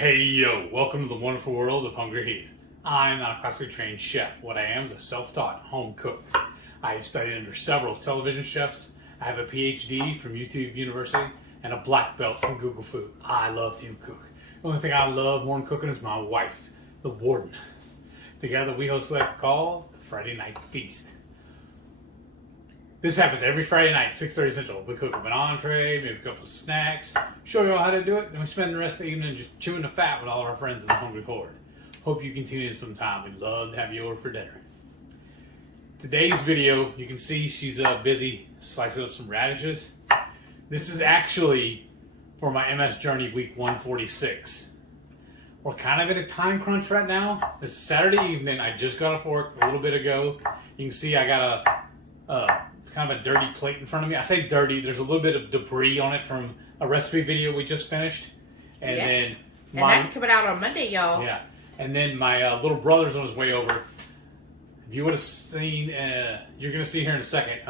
Hey yo, welcome to the wonderful world of Hungry Heath. I'm not a classically trained chef. What I am is a self-taught home cook. I have studied under several television chefs. I have a PhD from YouTube University and a black belt from Google Food. I love to cook. The only thing I love more than cooking is my wife, the warden. Together we host what I call the Friday Night Feast. This happens every Friday night, 6:30 Central. We cook up an entree, maybe a couple of snacks, show you all how to do it, and we spend the rest of the evening just chewing the fat with all of our friends in the Hungry Horde. Hope you continue sometime. We'd love to have you over for dinner. Today's video, you can see she's busy slicing up some radishes. This is actually for my MS Journey week 146. We're kind of in a time crunch right now. It's Saturday evening. I just got off work a little bit ago. You can see I got a kind of a dirty plate in front of me. I say dirty, there's a little bit of debris on it from a recipe video we just finished. And then that's coming out on Monday, y'all. Yeah. And then my little brother's on his way over. If you would have seen, you're going to see here in a second,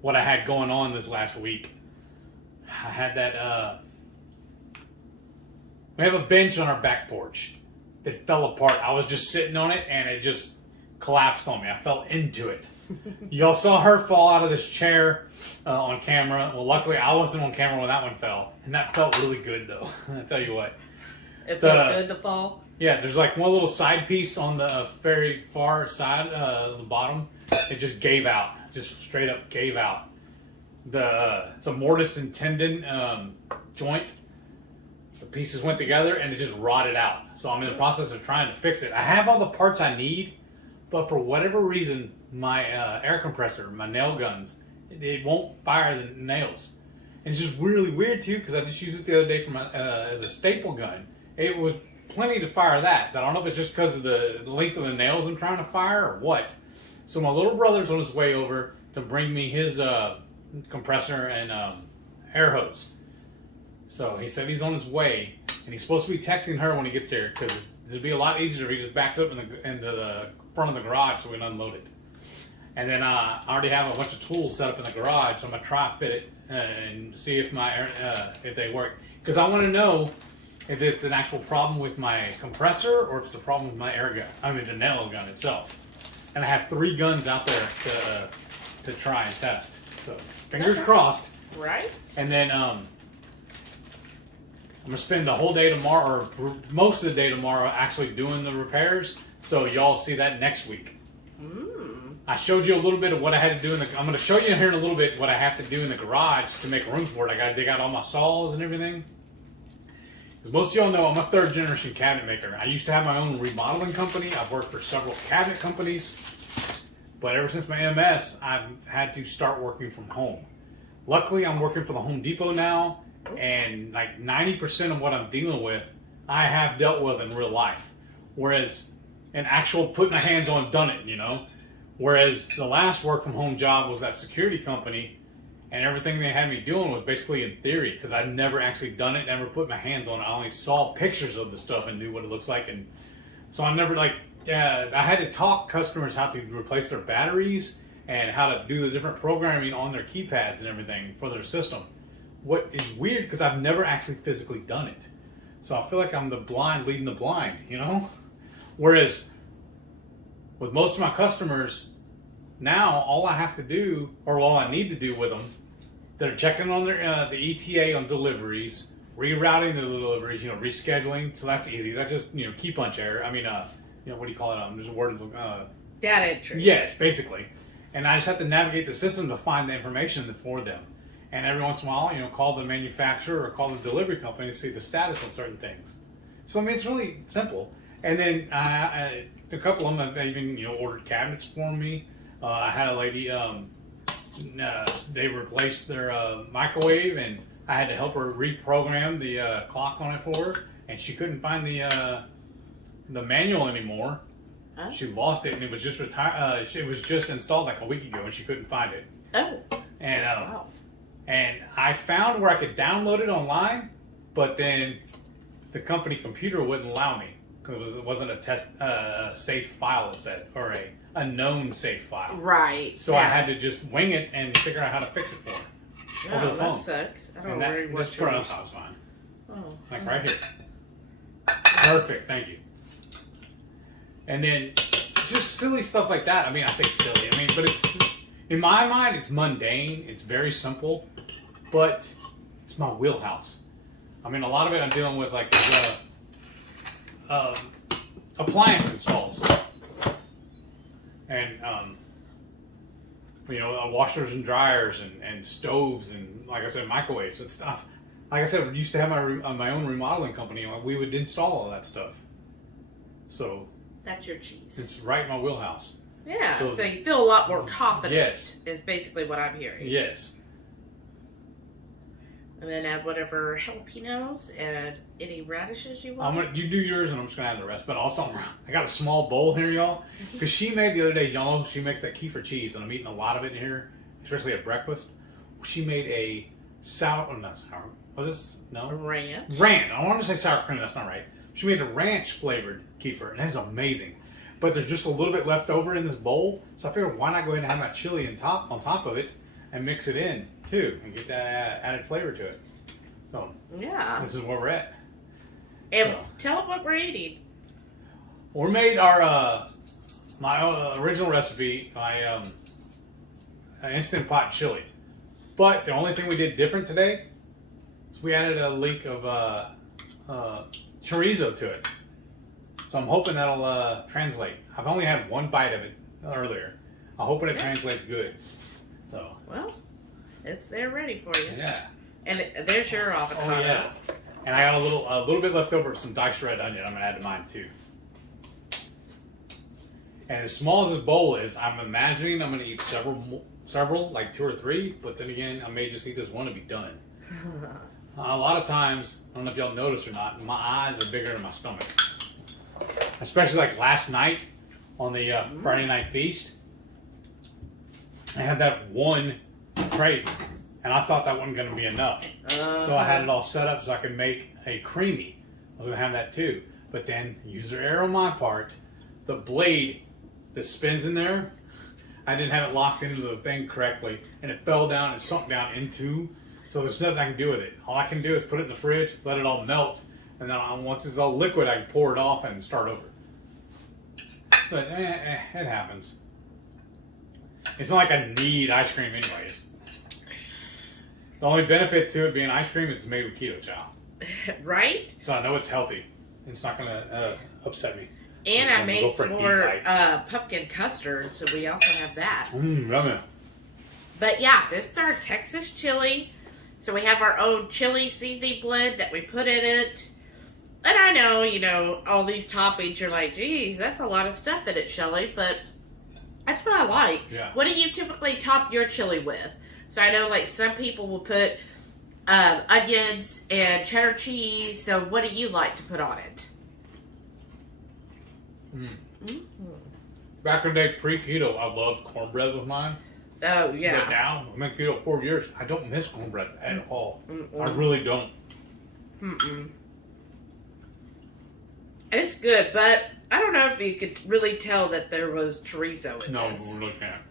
what I had going on this last week. I had that, we have a bench on our back porch that fell apart. I was just sitting on it and it just collapsed on me. I fell into it. Y'all saw her fall out of this chair on camera. Well, luckily I wasn't on camera when that one fell, and that felt really good though. I tell you what, it felt good to fall. Yeah, there's like one little side piece on the very far side, the bottom. It just gave out, just straight up gave out. It's a mortise and tendon joint. The pieces went together and it just rotted out. So I'm in the process of trying to fix it. I have all the parts I need, but for whatever reason, my air compressor, my nail guns, it won't fire the nails. And it's just really weird too, because I just used it the other day for my as a staple gun. It was plenty to fire that. I don't know if it's just because of the length of the nails I'm trying to fire or what. So my little brother's on his way over to bring me his compressor and air hose. So he said he's on his way, and he's supposed to be texting her when he gets here, because it'd be a lot easier if he just backs up into the front of the garage so we can unload it. And then I already have a bunch of tools set up in the garage, so I'm gonna try to fit it and see if if they work. Because I want to know if it's an actual problem with my compressor or if it's a problem with my air gun. I mean the nail gun itself. And I have 3 guns out there to try and test. So fingers crossed. Right. And then I'm gonna spend the whole day tomorrow, or most of the day tomorrow, actually doing the repairs. So y'all see that next week. I showed you a little bit of what I had to do I'm going to show you here in a little bit what I have to do in the garage to make room for it. I got to dig out all my saws and everything. As most of y'all know, I'm a 3rd generation cabinet maker. I used to have my own remodeling company. I've worked for several cabinet companies. But ever since my MS, I've had to start working from home. Luckily, I'm working for the Home Depot now. And like 90% of what I'm dealing with, I have dealt with in real life. Whereas an actual put my hands on, done it, you know. Whereas the last work from home job was that security company, and everything they had me doing was basically in theory, because I'd never actually done it, never put my hands on it. I only saw pictures of the stuff and knew what it looks like. And so I never I had to talk customers how to replace their batteries and how to do the different programming on their keypads and everything for their system. What is weird, because I've never actually physically done it. So I feel like I'm the blind leading the blind, you know? Whereas with most of my customers, now all I have to do, or all I need to do with them, they're checking on their the ETA on deliveries, rerouting the deliveries, rescheduling. So that's easy. That's just key punch error. I mean, what do you call it? There's a word. Data entry. Yes, basically. And I just have to navigate the system to find the information for them. And every once in a while, call the manufacturer or call the delivery company to see the status on certain things. So I mean, it's really simple. And then a couple of them have even ordered cabinets for me. I had a lady, they replaced their microwave, and I had to help her reprogram the clock on it for her, and she couldn't find the manual anymore. Huh? She lost it, and it was just it was just installed like a week ago, and she couldn't find it. Oh. And wow. And I found where I could download it online, but then the company computer wouldn't allow me. Because it wasn't a safe file, it said, or a known safe file. Right. So I had to just wing it and figure out how to fix it for her. Over the phone. That sucks. I don't know really just put it on top, it's fine. Oh. Like right here. Perfect. Thank you. And then just silly stuff like that. I mean, I say silly. I mean, but it's in my mind, it's mundane. It's very simple, but it's my wheelhouse. I mean, a lot of it I'm dealing with like appliance installs and washers and dryers and stoves and, like I said, microwaves and stuff. Like I said, we used to have my own remodeling company. We would install all that stuff. So that's your cheese. It's right in my wheelhouse. Yeah. So you feel a lot more confident. Yes. Is basically what I'm hearing. Yes. And then add whatever jalapenos and any radishes you want. You do yours, and I'm just gonna add the rest. But also, I got a small bowl here, y'all, because she made the other day. Y'all know she makes that kefir cheese, and I'm eating a lot of it in here, especially at breakfast. She made a not sour. Was this no? Ranch. Ranch. I wanted to say sour cream. That's not right. She made a ranch flavored kefir, and it's amazing. But there's just a little bit left over in this bowl, so I figured why not go ahead and have that chili on top of it. And mix it in too, and get that added flavor to it. So yeah, this is where we're at. And tell them what we're eating. We made our my original recipe, my instant pot chili. But the only thing we did different today is we added a leak of chorizo to it. So I'm hoping that'll translate. I've only had one bite of it earlier. I'm hoping it translates good. So. Well, it's there ready for you. Yeah. And there's your avocado. Oh yeah. And I got a little bit left over of some diced red onion. I'm gonna add to mine too. And as small as this bowl is, I'm imagining I'm gonna eat several, like 2 or 3. But then again, I may just eat this one to be done. A lot of times, I don't know if y'all noticed or not, my eyes are bigger than my stomach. Especially like last night on the Friday night feast. I had that one crate, and I thought that wasn't going to be enough. So I had it all set up so I could make a creamy. I was going to have that too. But then, user error on my part, the blade that spins in there, I didn't have it locked into the thing correctly, and it fell down and sunk down into. So there's nothing I can do with it. All I can do is put it in the fridge, let it all melt, and then once it's all liquid, I can pour it off and start over. But it happens. It's not like I need ice cream anyways. The only benefit to it being ice cream is it's made with keto chow. Right? So I know it's healthy. It's not going to upset me. And I made some more pumpkin custard, so we also have that. Yummy. But yeah, this is our Texas chili. So we have our own chili seasoning blend that we put in it. And I know, all these toppings, you're like, geez, that's a lot of stuff in it, Shelly, but that's what I like. Yeah. What do you typically top your chili with? So I know, like, some people will put onions and cheddar cheese. So what do you like to put on it? Back in the day, pre-keto, I loved cornbread with mine. Oh, yeah. But now, I'm in keto 4 years, I don't miss cornbread at all. I really don't. It's good, but I don't know if you could really tell that there was chorizo in this. No, we really can't.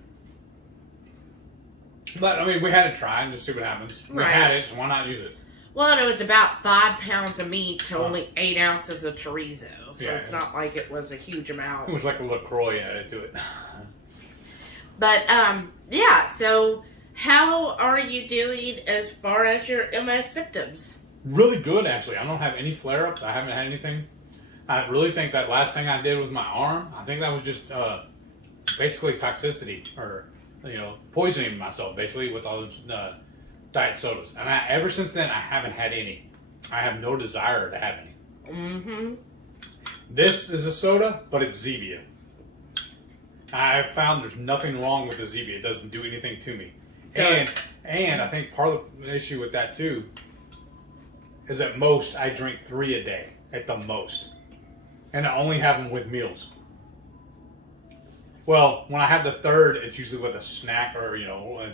But, I mean, we had to try and just see what happens. We Right. had it, so why not use it? Well, and it was about 5 pounds of meat to only 8 ounces of chorizo. So Yeah, it's not like it was a huge It amount. was like a LaCroix added to it. But, yeah, so how are you doing as far as your MS symptoms? Really good, actually. I don't have any flare-ups. I haven't had anything. I really think that last thing I did with my arm, I think that was just basically toxicity or, poisoning myself, basically, with all those diet sodas. And ever since then, I haven't had any. I have no desire to have any. Mm-hmm. This is a soda, but it's Zevia. I've found there's nothing wrong with the Zevia. It doesn't do anything to me. So, and I think part of the issue with that, too, is at most I drink 3 a day, at the most. And I only have them with meals. Well, when I have the third, it's usually with a snack or,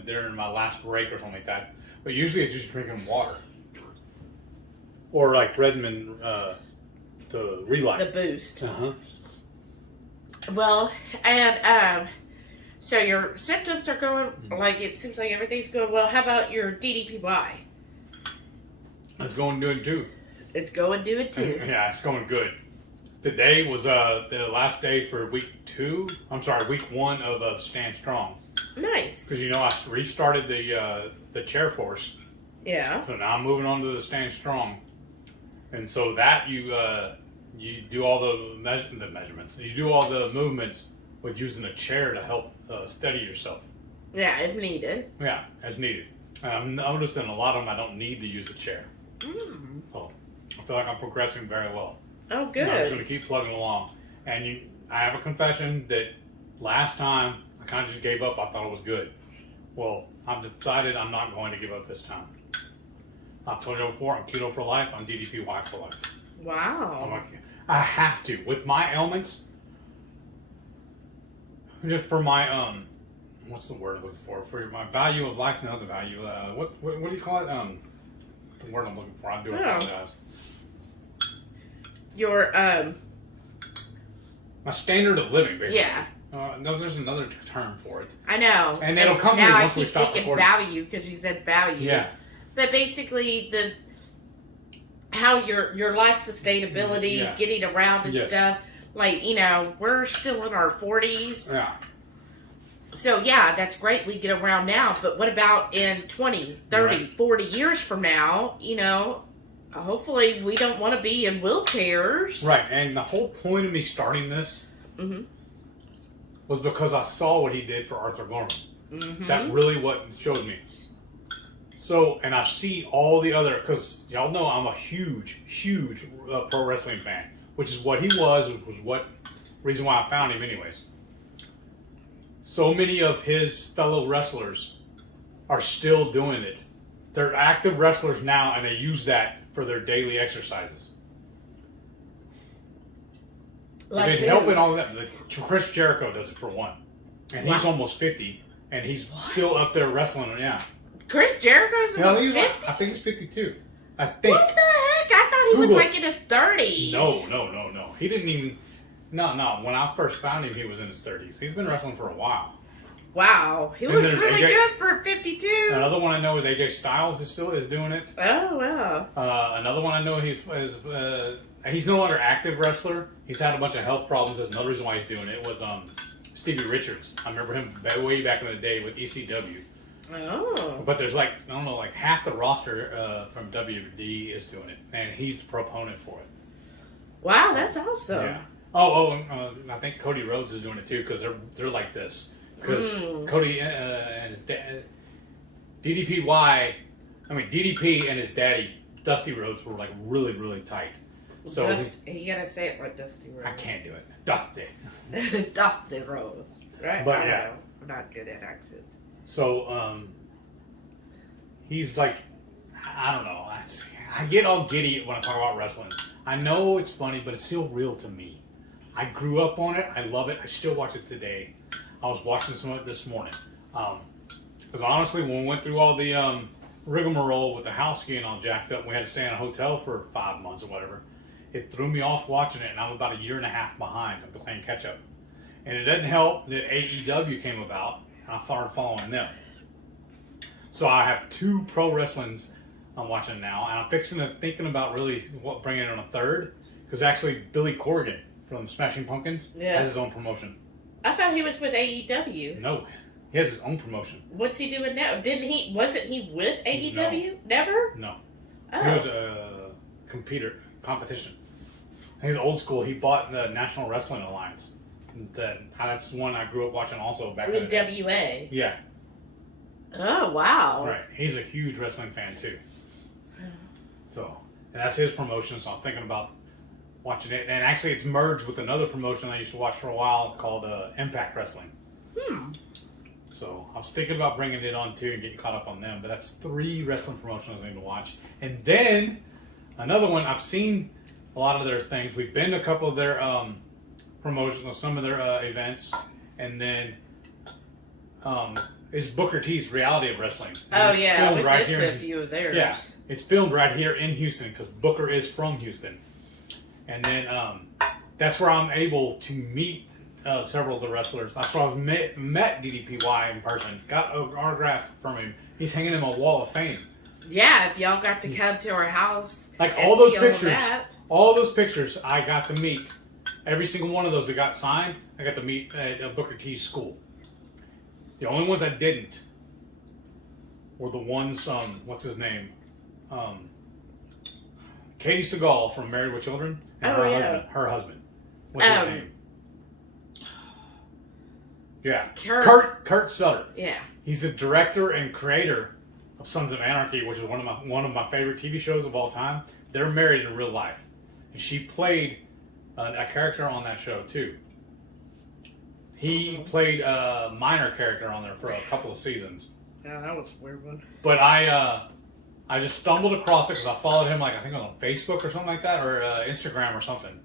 during my last break or something like that. But usually it's just drinking water. Or like Redmond, the Relight. the boost. Uh-huh. Well, and so your symptoms are going, like, it seems like everything's going well. How about your DDPY? It's going good, too. It's going do it too. Yeah, it's going good. Today was the last day for week 1 of Stand Strong. Nice. Because I restarted the chair force. Yeah. So now I'm moving on to the Stand Strong, and so that you do all the measurements. You do all the movements with using a chair to help steady yourself. Yeah, if needed. Yeah, as needed. I'm noticing a lot of them I don't need to use a chair. So I feel like I'm progressing very well. Oh, good. And I'm just going to keep plugging along. And I have a confession that last time I kind of just gave up. I thought it was good. Well, I've decided I'm not going to give up this time. I've told you before, I'm keto for life. I'm DDPY for life. Wow. I have to. With my ailments, just for my, what's the word I'm looking for? For my value of life, no, the value, what do you call it? The word I'm looking for. I do apologize. Your, my standard of living, basically. yeah. No, there's another term for it. I know. And it'll come to me once we stop recording. Now I keep thinking value because you said value. Yeah. But basically, how your life sustainability, getting around and stuff. Like, we're still in our 40s. Yeah. So, yeah, that's great. We get around now. But what about in 20, 30, 40 years from now? Hopefully we don't want to be in wheelchairs. Right. And the whole point of me starting this was because I saw what he did for Arthur Gorman. That really what showed me. So, and I see all the other, because y'all know I'm a huge pro wrestling fan, which is what he was what reason why I found him anyways. So many of his fellow wrestlers are still doing it. They're active wrestlers now, and they use that for their daily exercises. They've been helping all of them. Chris Jericho does it for one, and he's almost 50, and he's still up there wrestling. Yeah. Chris Jericho's almost 50? I think he's 52. I think. What the heck? I thought he was like in his 30s. No. He didn't even. No. When I first found him, he was in his 30s. He's been wrestling for a while. Wow, he looks really good for 52. Another one I know is AJ Styles is doing it. Oh wow. Another one I know he's no longer active wrestler. He's had a bunch of health problems. That's another reason why he's doing it. Was Stevie Richards. I remember him way back in the day with ECW. Oh. But there's like half the roster from WD is doing it, and he's the proponent for it. Wow, that's awesome. Yeah. I think Cody Rhodes is doing it too because they're like this. Because Cody and his dad, DDP and his daddy, Dusty Rhodes, were like really, really tight. So you gotta say it like Dusty Rhodes. I can't do it. Dusty. Dusty Rhodes. Right? But yeah. I'm not good at accents. So, he's like, I don't know. I get all giddy when I talk about wrestling. I know it's funny, but it's still real to me. I grew up on it. I love it. I still watch it today. I was watching some of it this morning. Because honestly, when we went through all the rigmarole with the house getting all jacked up, we had to stay in a hotel for 5 months or whatever. It threw me off watching it, and I'm about a year and a half behind. I'm playing catch up. And it doesn't help that AEW came about, and I started following them. So I have 2 pro wrestlings I'm watching now, and I'm thinking about really bringing in a third, because actually Billy Corgan from Smashing Pumpkins has his own promotion. I thought he was with AEW. No, he has his own promotion. What's he doing now? Wasn't he with AEW? No. Never? No. Oh. He was a competition. He was old school. He bought the National Wrestling Alliance. That's one I grew up watching also back in the day. WA. Yeah. Oh, wow. Right. He's a huge wrestling fan too. So, and that's his promotion, so I was thinking about watching it. And actually it's merged with another promotion I used to watch for a while called Impact Wrestling. So I was thinking about bringing it on too and getting caught up on them. But that's 3 wrestling promotions I need to watch. And then another one, I've seen a lot of their things. We've been to a couple of their promotions, some of their events. And then is Booker T's Reality of Wrestling. And it's filmed right here. To a few of theirs. Yeah, it's filmed right here in Houston because Booker is from Houston. And then that's where I'm able to meet several of the wrestlers. That's where I've met DDPY in person. Got an autograph from him. He's hanging in my wall of fame. Yeah, if y'all got to come to our house. Like all those pictures I got to meet every single one of those that got signed, I got to meet at Booker T's school. The only ones I didn't were the ones, what's his name? Katie Seagal from Married with Children, and her husband. What's his name? Yeah, Kurt Sutter. Yeah, he's the director and creator of Sons of Anarchy, which is one of my favorite TV shows of all time. They're married in real life, and she played a character on that show too. He played a minor character on there for a couple of seasons. Yeah, that was a weird one. But I just stumbled across it because I followed him, like I think on Facebook or something like that, or Instagram or something.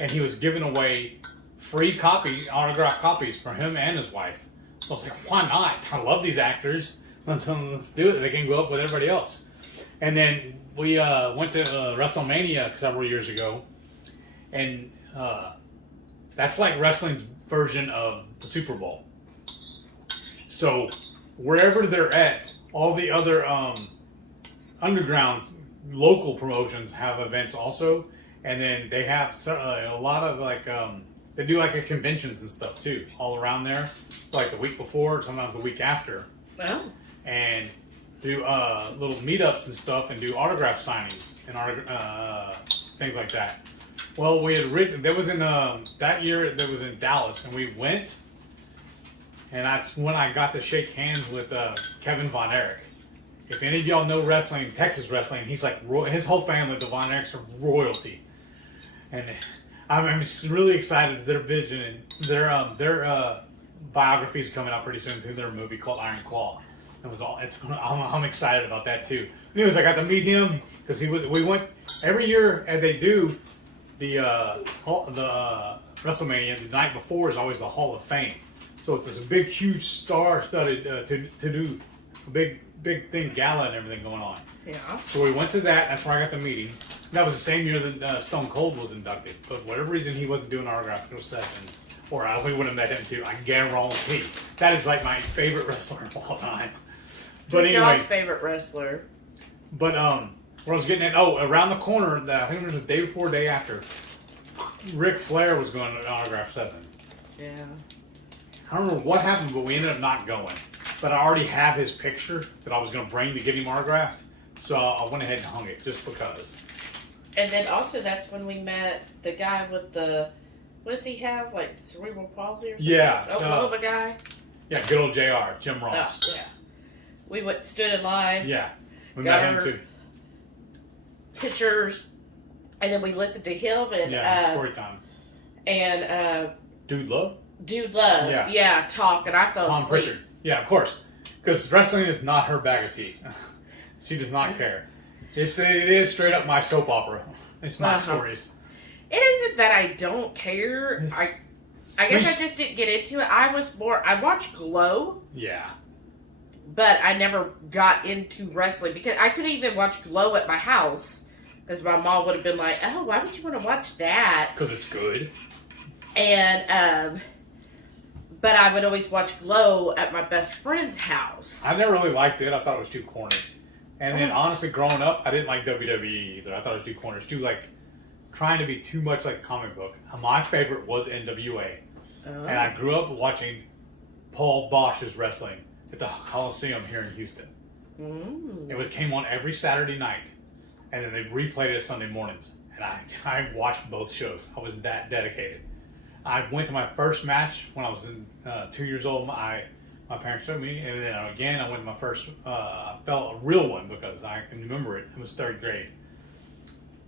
And he was giving away free autographed copies for him and his wife. So I was like, why not? I love these actors. Let's do it. They can go up with everybody else. And then we went to WrestleMania several years ago, and that's like wrestling's version of the Super Bowl. So wherever they're at, all the other underground local promotions have events also, and then they have a lot of like they do like conventions and stuff too all around there, like the week before, sometimes the week after. Oh. And do little meetups and stuff, and do autograph signings and things like that. Well, we had there was in that year that was in Dallas, and we went, and that's when I got to shake hands with Kevin Von Erich. If any of y'all know wrestling, Texas wrestling, he's like his whole family, the Von Erichs, are royalty, and I'm just really excited. Their vision and their biographies coming out pretty soon through their movie called Iron Claw. I'm excited about that too. Anyways, I got to meet him because we went every year as they do the WrestleMania. The night before is always the Hall of Fame, so it's this big, huge, star-studded to do a big thing gala and everything going on. Yeah. So we went to that. That's where I got the meeting. That was the same year that Stone Cold was inducted, but for whatever reason he wasn't doing autograph sessions. Or I we would have met him too. I guarantee. That is like my favorite wrestler of all time. But Who's anyway, y'all's favorite wrestler? But what I was getting at, around the corner, I think it was the day before, day after, Ric Flair was going to an autograph session. Yeah. I don't remember what happened, but we ended up not going. But I already have his picture that I was going to bring to get him autographed, so I went ahead and hung it just because. And then also that's when we met the guy with the, what does he have, like cerebral palsy or something? Yeah. Oklahoma guy? Yeah, good old JR, Jim Ross. Oh, yeah. We stood in line. Yeah. We got met him too. Pictures, and then we listened to him and story time. And Dude Love? Dude Love. Yeah, talk, and I fell Tom asleep. Pritchard. Yeah, of course. Because wrestling is not her bag of tea. She does not care. It is straight up my soap opera. It's my stories. It isn't that I don't care. I guess I just didn't get into it. I watched Glow. Yeah. But I never got into wrestling because I couldn't even watch Glow at my house because my mom would have been like, "Oh, why would you want to watch that?" Because it's good. And but I would always watch Glow at my best friend's house. I never really liked it. I thought it was too corny. And then honestly, growing up, I didn't like WWE either. I thought it was too corny. It's too like trying to be too much like comic book. My favorite was NWA, and I grew up watching Paul Bosch's wrestling at the Coliseum here in Houston. It came on every Saturday night, and then they replayed it Sunday mornings. And I watched both shows. I was that dedicated. I went to my first match when I was 2 years old. My parents took me, and then again I went to my first a real one because I can remember it. It was third grade.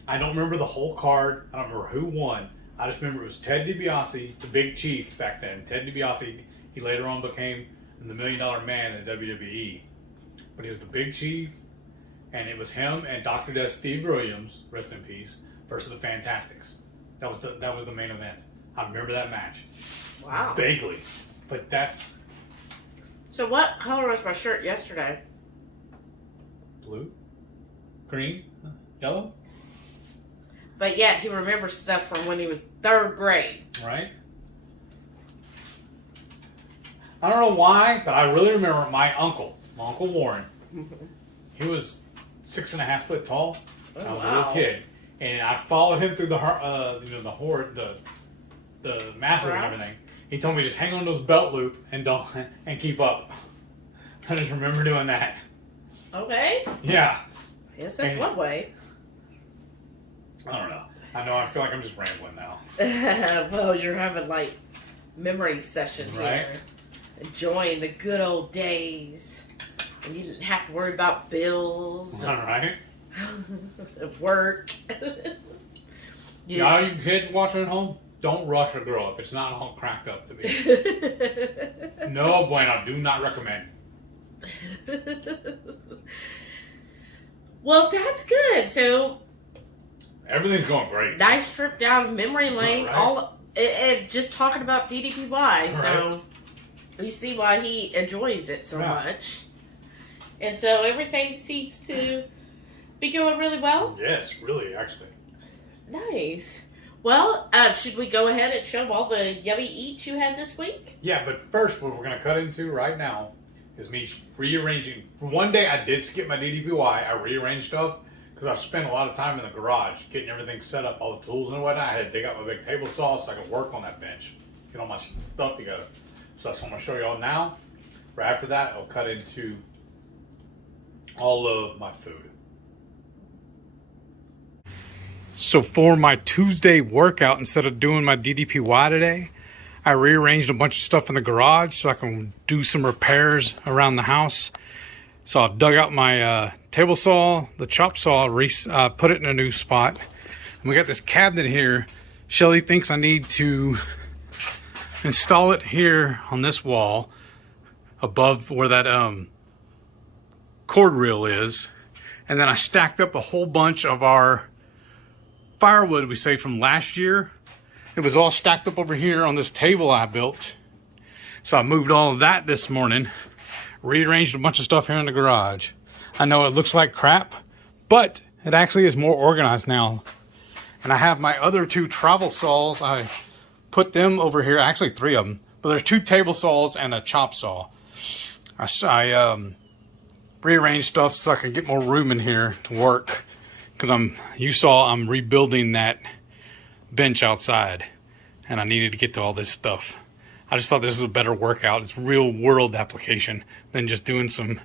I don't remember the whole card. I don't remember who won. I just remember it was Ted DiBiase, the Big Chief back then. Ted DiBiase. He later on became the $1 Million Man in WWE, but he was the Big Chief, and it was him and Dr. Death Steve Williams, rest in peace, versus the Fantastics. That was the main event. I remember that match. Wow. Vaguely, but that's. So what color was my shirt yesterday? Blue, green, yellow. But yet he remembers stuff from when he was third grade. Right. I don't know why, but I really remember my Uncle Warren. He was 6.5 foot tall. I was a little kid, and I followed him through the the masses and Right. everything. He told me just hang on those belt loop and don't and keep up. I just remember doing that. Okay. Yeah. Yes, that's And- one way. I don't know. I know. I feel like I'm just rambling now. Well, you're having like memory session Right. here. Enjoying the good old days. And you didn't have to worry about bills, All right. work. Yeah. All you kids watching at home, don't rush or grow up. It's not all cracked up to be. No bueno. Do not recommend. Well, that's good. So, Everything's going great. nice trip down memory lane. Right. All just talking about DDPY. So, we see why he enjoys it so Yeah. much. And so, everything seems to be going really well. Yes, really, actually. Nice. Well, should we go ahead and show all the yummy eats you had this week? Yeah, but first, what we're going to cut into right now is me rearranging. For one day, I did skip my DDPY. I rearranged stuff because I spent a lot of time in the garage getting everything set up, all the tools and whatnot. I had to dig out my big table saw so I could work on that bench, get all my stuff together. So that's what I'm going to show you all now. Right after that, I'll cut into all of my food. So for my Tuesday workout, instead of doing my DDPY today, I rearranged a bunch of stuff in the garage so I can do some repairs around the house. So I dug out my table saw, the chop saw, put it in a new spot. And we got this cabinet here. Shelly thinks I need to install it here on this wall above where that cord reel is. And then I stacked up a whole bunch of our firewood we saved from last year. It was all stacked up over here on this table I built. So I moved all of that this morning, rearranged a bunch of stuff here in the garage. I know it looks like crap, but it actually is more organized now. And I have my other two travel saws. I put them over here, actually 3 of them, but there's 2 table saws and a chop saw. I rearranged stuff so I can get more room in here to work. Because I'm rebuilding that bench outside, and I needed to get to all this stuff. I just thought this was a better workout. It's real world application than just doing some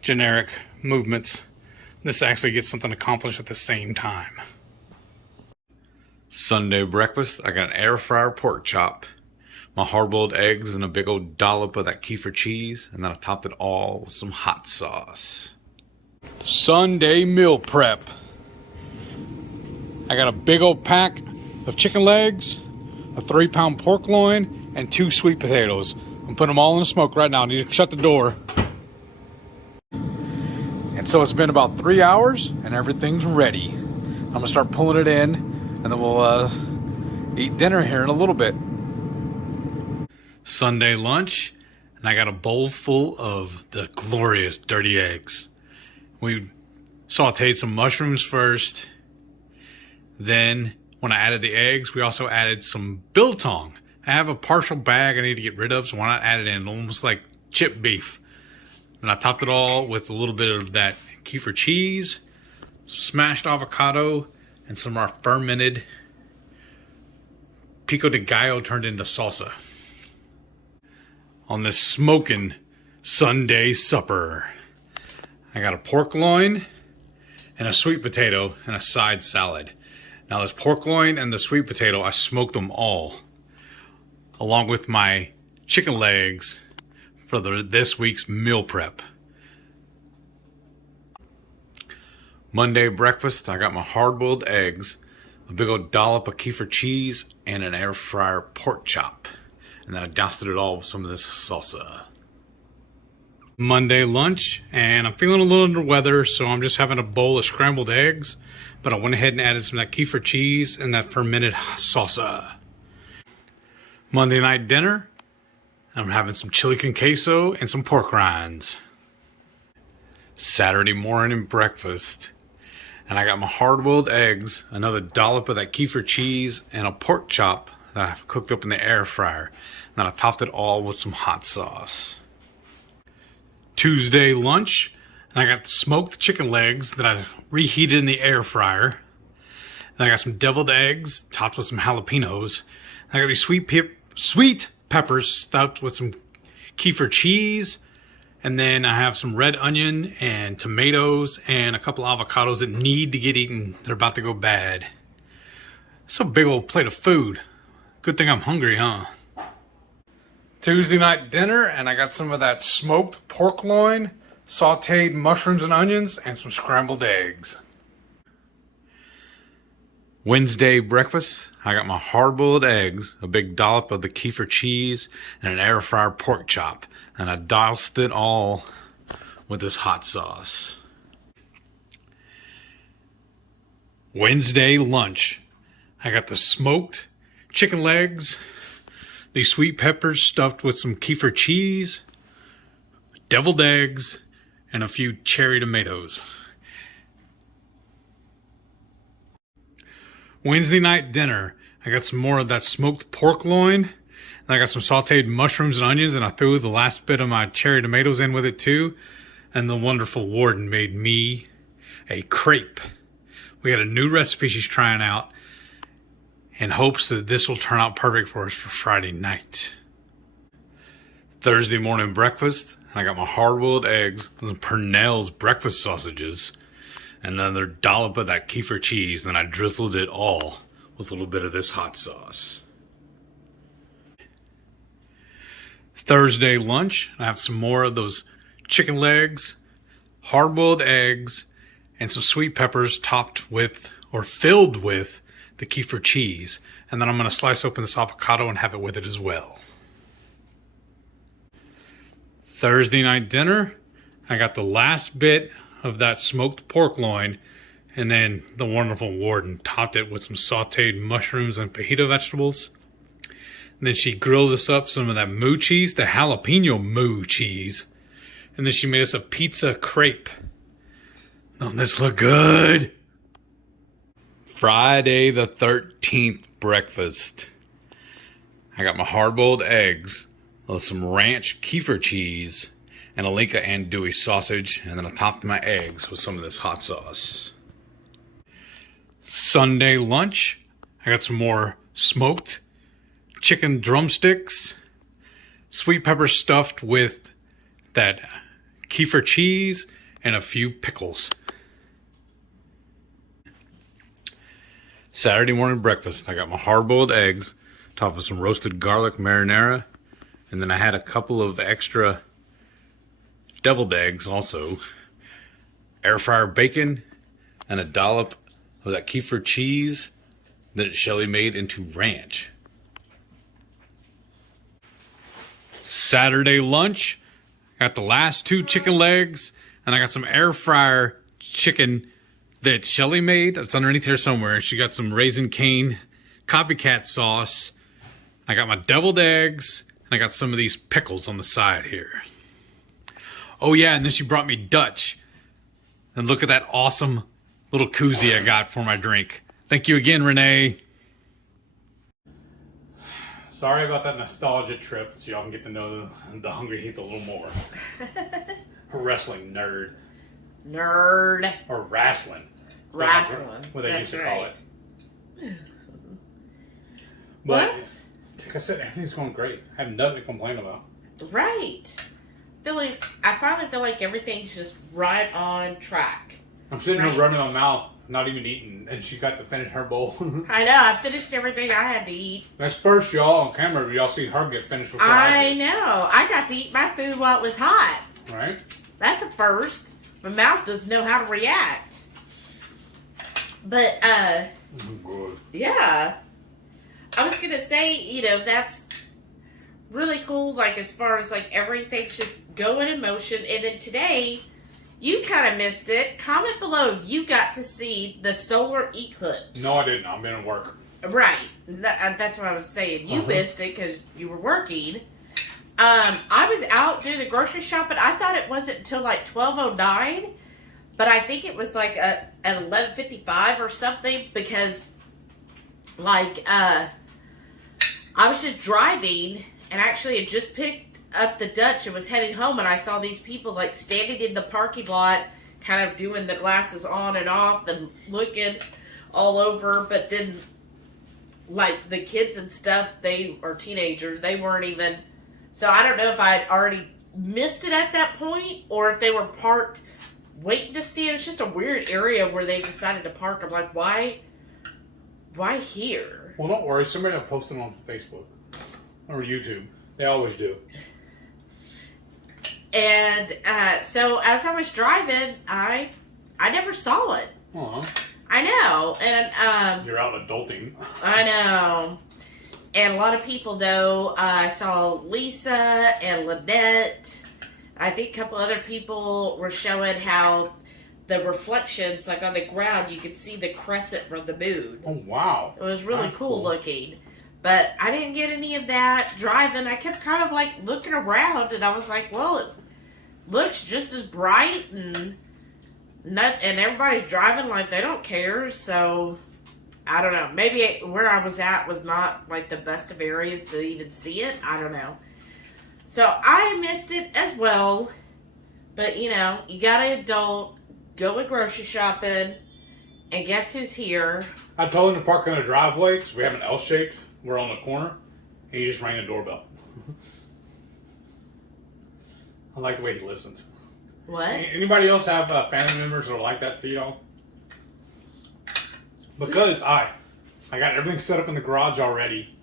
generic movements. This actually gets something accomplished at the same time. Sunday breakfast, I got an air fryer pork chop, my hard-boiled eggs, and a big old dollop of that Kefir cheese, and then I topped it all with some hot sauce. Sunday meal prep. I got a big old pack of chicken legs, a 3-pound pork loin, and 2 sweet potatoes. I'm putting them all in the smoke right now. I need to shut the door. And so it's been about 3 hours and everything's ready. I'm gonna start pulling it in and then we'll eat dinner here in a little bit. Sunday lunch, and I got a bowl full of the glorious dirty eggs. We sauteed some mushrooms first. Then when I added the eggs, we also added some biltong. I have a partial bag I need to get rid of, so why not add it in? Almost like chip beef. And I topped it all with a little bit of that Kefir cheese, smashed avocado, and some of our fermented pico de gallo turned into salsa. On this smoking Sunday supper, I got a pork loin and a sweet potato and a side salad. Now this pork loin and the sweet potato, I smoked them all, along with my chicken legs for this week's meal prep. Monday breakfast, I got my hard-boiled eggs, a big old dollop of Kefir cheese, and an air fryer pork chop. And then I doused it all with some of this salsa. Monday lunch, and I'm feeling a little under weather, so I'm just having a bowl of scrambled eggs, but I went ahead and added some of that Kefir cheese and that fermented salsa. Monday night dinner, I'm having some chili con queso and some pork rinds. Saturday morning breakfast, and I got my hard-boiled eggs, another dollop of that Kefir cheese, and a pork chop that I've cooked up in the air fryer. And then I topped it all with some hot sauce. Tuesday lunch, and I got smoked chicken legs that I reheated in the air fryer. Then I got some deviled eggs topped with some jalapenos. I got these sweet peppers stuffed with some Kefir cheese. And then I have some red onion and tomatoes and a couple avocados that need to get eaten. They're about to go bad. It's a big old plate of food. Good thing I'm hungry, huh? Tuesday night dinner, and I got some of that smoked pork loin, sauteed mushrooms and onions, and some scrambled eggs. Wednesday breakfast, I got my hard-boiled eggs, a big dollop of the Kefir cheese, and an air fryer pork chop. And I doused it all with this hot sauce. Wednesday lunch, I got the smoked chicken legs, these sweet peppers stuffed with some Kefir cheese, deviled eggs, and a few cherry tomatoes. Wednesday night dinner, I got some more of that smoked pork loin. And I got some sauteed mushrooms and onions, and I threw the last bit of my cherry tomatoes in with it too. And the wonderful warden made me a crepe. We got a new recipe she's trying out in hopes that this will turn out perfect for us for Friday night. Thursday morning breakfast, I got my hard-boiled eggs and Purnell's breakfast sausages, and another dollop of that Kefir cheese. Then I drizzled it all with a little bit of this hot sauce. Thursday lunch, I have some more of those chicken legs, hard-boiled eggs, and some sweet peppers topped with or filled with the Kefir cheese. And then I'm going to slice open this avocado and have it with it as well. Thursday night dinner, I got the last bit of that smoked pork loin, and then the wonderful warden topped it with some sauteed mushrooms and fajita vegetables. And then she grilled us up some of that moo cheese, the jalapeno moo cheese. And then she made us a pizza crepe. Don't this look good? Friday the 13th breakfast. I got my hard-boiled eggs with some ranch Kefir cheese and a Linka andouille sausage. And then I topped my eggs with some of this hot sauce. Sunday lunch. I got some more smoked chicken drumsticks, sweet pepper stuffed with that Kefir cheese, and a few pickles. Saturday morning breakfast, I got my hard-boiled eggs, topped with some roasted garlic marinara, and then I had a couple of extra deviled eggs also, air fryer bacon, and a dollop of that Kefir cheese that Shelly made into ranch. Saturday lunch, got the last 2 chicken legs, and I got some air fryer chicken that Shelly made. It's underneath here somewhere. She got some Raising Cane copycat sauce. I got my deviled eggs, and I got some of these pickles on the side here. Oh yeah, and then she brought me Dutch. And look at that awesome little koozie I got for my drink. Thank you again, Renee. Sorry about that nostalgia trip, so y'all can get to know the Hungry Heath a little more. Wrestling nerd. Nerd. Or wrestling. Wrestling. What they used to call it. What? But, like I said, everything's going great. I have nothing to complain about. Right. I finally feel like everything's just right on track. I'm sitting here running my mouth, not even eating, and she got to finish her bowl. I know. I finished everything I had to eat. That's first, y'all, on camera. Y'all see her get finished before I did. know. I got to eat my food while it was hot. Right? That's a first. My mouth doesn't know how to react. But, Good. yeah. I was going to say, that's really cool, like, as far as, like, everything's just going in motion. And then today, you kind of missed it. Comment below if you got to see the solar eclipse. No, I didn't. I've been at work. Right. That's what I was saying. You missed it because you were working. I was out doing the grocery shopping. I thought it wasn't until like 12:09, but I think it was like at 11:55 or something because, like, I was just driving and actually had just picked up the Dutch and was heading home, and I saw these people like standing in the parking lot, kind of doing the glasses on and off and looking. all over, but then like the kids and stuff, they are teenagers, they weren't even, so I don't know if I had already missed it at that point or if they were parked waiting to see it. It's just a weird area where they decided to park. I'm like, why here? Well, don't worry, somebody will post it on Facebook or YouTube. They always do. And so as I was driving, I never saw it. Aw. I know, and You're out adulting. I know. And a lot of people, though, I saw Lisa and Lynette. I think a couple other people were showing how the reflections, like on the ground, you could see the crescent from the moon. Oh, wow. It was really That's cool looking. But I didn't get any of that driving. I kept kind of like looking around, and I was like, well, it looks just as bright, and everybody's driving like they don't care. So I don't know. Maybe where I was at was not like the best of areas to even see it. I don't know. So I missed it as well. But you know, you got an adult, go grocery shopping, and guess who's here? I told him to park on the driveway because we have an L-shaped. We're on the corner, and he just rang the doorbell. I like the way he listens. What? Anybody else have family members that are like that to y'all? Because I got everything set up in the garage already,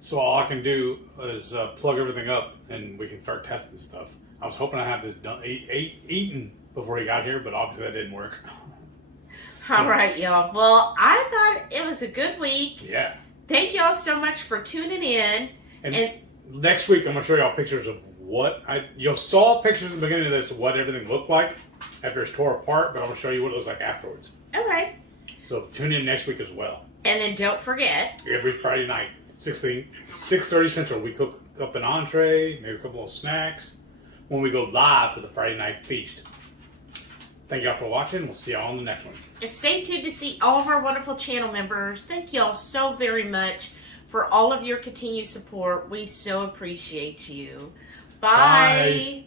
so all I can do is plug everything up, and we can start testing stuff. I was hoping I'd have this done, eaten before he got here, but obviously that didn't work. All right, y'all. Well, I thought it was a good week. Yeah. Thank y'all so much for tuning in. And next week I'm gonna show y'all pictures of you saw pictures at the beginning of this of what everything looked like after it's tore apart, but I'm gonna show you what it looks like afterwards. Okay. So tune in next week as well. And then don't forget, Every Friday night, 6:30 Central, we cook up an entree, maybe a couple of snacks, when we go live for the Friday night feast. Thank y'all for watching. We'll see y'all on the next one. and stay tuned to see all of our wonderful channel members. Thank y'all so very much for all of your continued support. We so appreciate you. Bye. Bye.